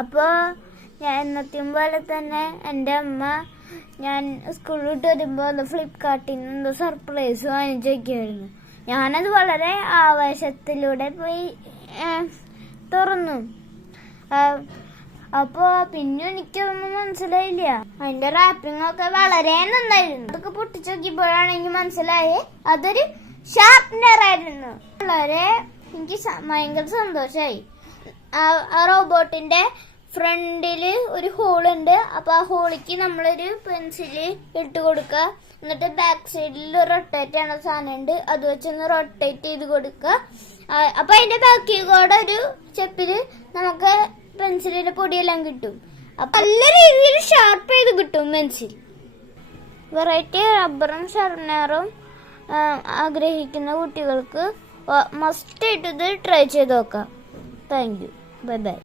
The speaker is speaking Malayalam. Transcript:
അപ്പോൾ ഞാൻ എന്നത്തെയും പോലെ തന്നെ എൻ്റെ അമ്മ ഞാൻ സ്കൂളിൽ വിട്ട് വരുമ്പോൾ അത് ഫ്ലിപ്കാർട്ടിൽ നിന്ന് എന്തോ സർപ്രൈസ് വാങ്ങിച്ചേക്കുമായിരുന്നു. ഞാനത് വളരെ ആവേശത്തിലൂടെ പോയി തുറന്നു. അപ്പോൾ പിന്നെ എനിക്കതൊന്നും മനസ്സിലായില്ല. അതിന്റെ റാപ്പിംഗ് ഒക്കെ വളരെ നന്നായിരുന്നു. അതൊക്കെ പൊട്ടിച്ചോക്കിയപ്പോഴാണ് എനിക്ക് മനസ്സിലായി അതൊരു ഷാർപ്നർ ആയിരുന്നു. വളരെ എനിക്ക് ഭയങ്കര സന്തോഷമായി. ആ റോബോട്ടിന്റെ ഫ്രണ്ടില് ഒരു ഹോളുണ്ട്. അപ്പൊ ആ ഹോളിക്ക് നമ്മളൊരു പെൻസില് ഇട്ട് കൊടുക്കുക. എന്നിട്ട് ബാക്ക് സൈഡിൽ റൊട്ടേറ്റ് ചെയ്യണ സാധനം ഉണ്ട്, അത് വെച്ചൊന്ന് റൊട്ടേറ്റ് ചെയ്ത് കൊടുക്കുക. അപ്പൊ അതിന്റെ ബാക്കി കൂടെ ഒരു സ്റ്റെപ്പില് നമുക്ക് പെൻസിലിന്റെ പൊടിയെല്ലാം കിട്ടും. അപ്പൊ നല്ല രീതിയിൽ ഷാർപ്പ് ചെയ്ത് കിട്ടും പെൻസിൽ. വെറൈറ്റി റബ്ബറും ഷാർപ്നറും ആഗ്രഹിക്കുന്ന കുട്ടികൾക്ക് മസ്റ്റ് ആയിട്ട് ഇത് ട്രൈ ചെയ്ത് നോക്കാം. Thank you. Bye bye.